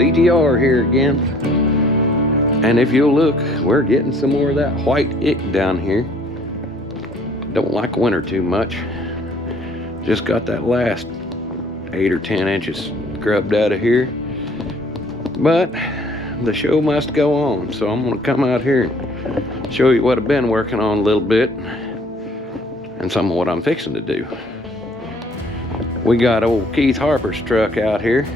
CTR here again. And if you'll look, we're getting some more of that white ick down here. Don't like winter too much. Just got that last 8 or 10 inches scrubbed out of here. But the show must go on, so I'm gonna come out here and show you what I've been working on a little bit and some of what I'm fixing to do. We got old Keith Harper's truck out here.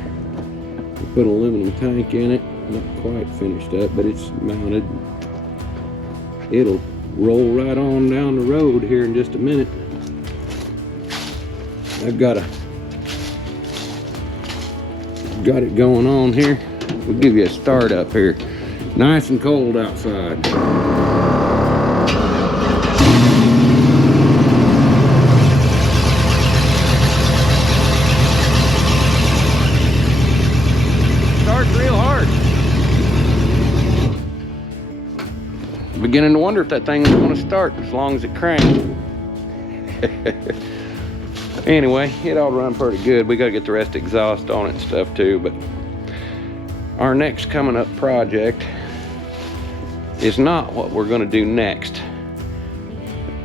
We put an aluminum tank in it, not quite finished up, but it's mounted. It'll roll right on down the road here in just a minute. I've got it going on here. We'll give you a start up here. Nice and cold outside. Starts real hard. Beginning to wonder if that thing's going to start as long as it cranks. Anyway, it ought to run pretty good. We got to get the rest of the exhaust on it and stuff too, but our next coming up project is not what we're going to do next.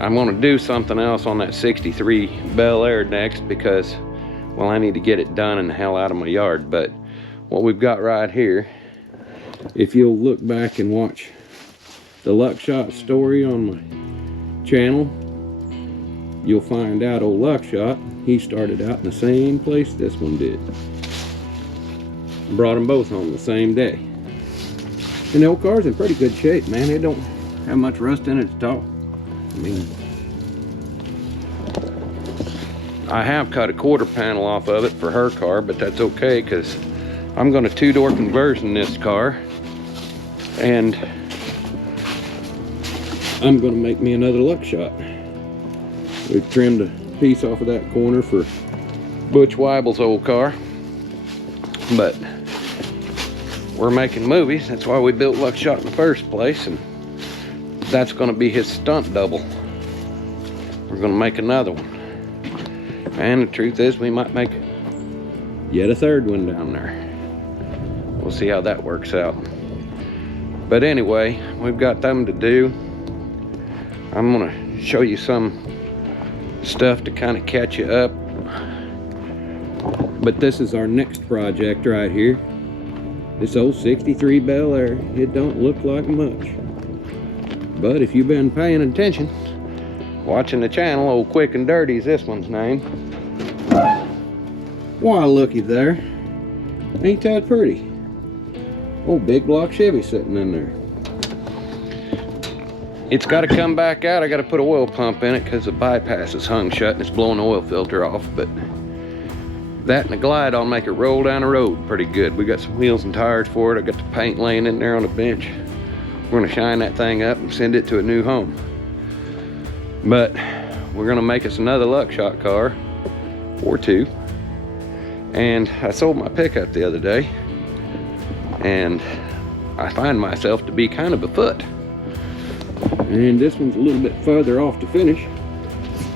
I'm going to do something else on that 63 Bel Air next because, well, I need to get it done and the hell out of my yard. But what we've got right here, if you'll look back and watch the Luck Shot story on my channel, you'll find out old Luck Shot, he started out in the same place this one did. Brought them both home the same day. And the old car's in pretty good shape, man. It don't have much rust in it at all. I mean, I have cut a quarter panel off of it for her car, but that's okay because I'm going to two-door conversion this car. And I'm going to make me another Luck Shot. We've trimmed a piece off of that corner for Butch Weibel's old car. But we're making movies. That's why we built Luck Shot in the first place. And that's going to be his stunt double. We're going to make another one. And the truth is, we might make yet a third one down there. We'll see how that works out. But anyway, we've got them to do. I'm going to show you some stuff to kind of catch you up. But this is our next project right here. This old 63 Bel Air. It don't look like much, but if you've been paying attention, watching the channel, old Quick and Dirty is this one's name. Why, looky there. Ain't that pretty? Old big block Chevy sitting in there. It's got to come back out. I got to put an oil pump in it because the bypass is hung shut and it's blowing the oil filter off. But that and the glide, I'll make it roll down the road pretty good. We got some wheels and tires for it. I got the paint laying in there on the bench. We're gonna shine that thing up and send it to a new home. But we're gonna make us another Luck Shot car or two. And I sold my pickup the other day, and I find myself to be kind of afoot. And this one's a little bit further off to finish,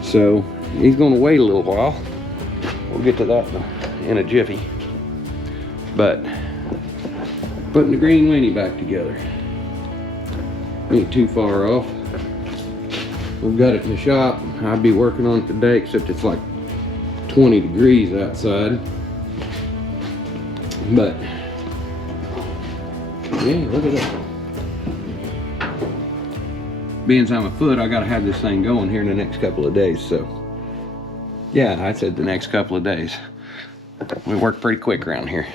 so he's gonna wait a little while. We'll get to that in a jiffy. But putting the green weenie back together ain't too far off. We've got it in the shop. I'll be working on it today, except it's like 20 degrees outside. But yeah, look at that. Being as I'm afoot, I gotta have this thing going here in the next couple of days, so yeah, I said the next couple of days. We work pretty quick around here.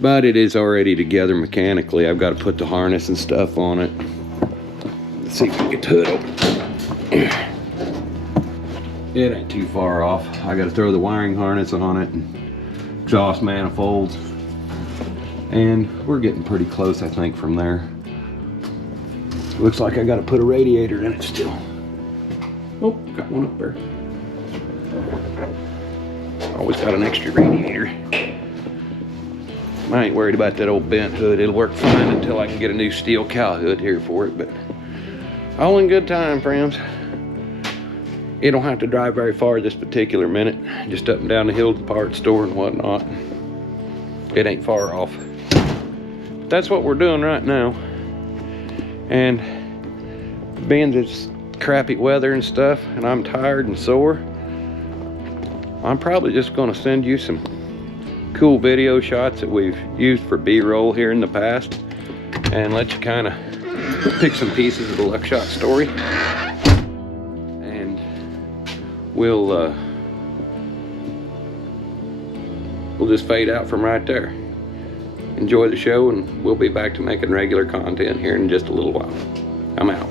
But it is already together mechanically. I've got to put the harness and stuff on it. Let's see if we can get the hood open. It ain't too far off. I got to throw the wiring harness on it and exhaust manifolds. And we're getting pretty close, I think, from there. Looks like I got to put a radiator in it still. Oh, got one up there. Always got an extra radiator. I ain't worried about that old bent hood. It'll work fine until I can get a new steel cow hood here for it, but all in good time, friends. You don't have to drive very far this particular minute, just up and down the hill to the parts store and whatnot. it ain't far off. But that's what we're doing right now. And being this crappy weather and stuff, and I'm tired and sore, I'm probably just gonna send you some cool video shots that we've used for B-roll here in the past, and let you kind of pick some pieces of the luck shot story. And we'll just fade out from right there. Enjoy the show, and we'll be back to making regular content here in just a little while. I'm out.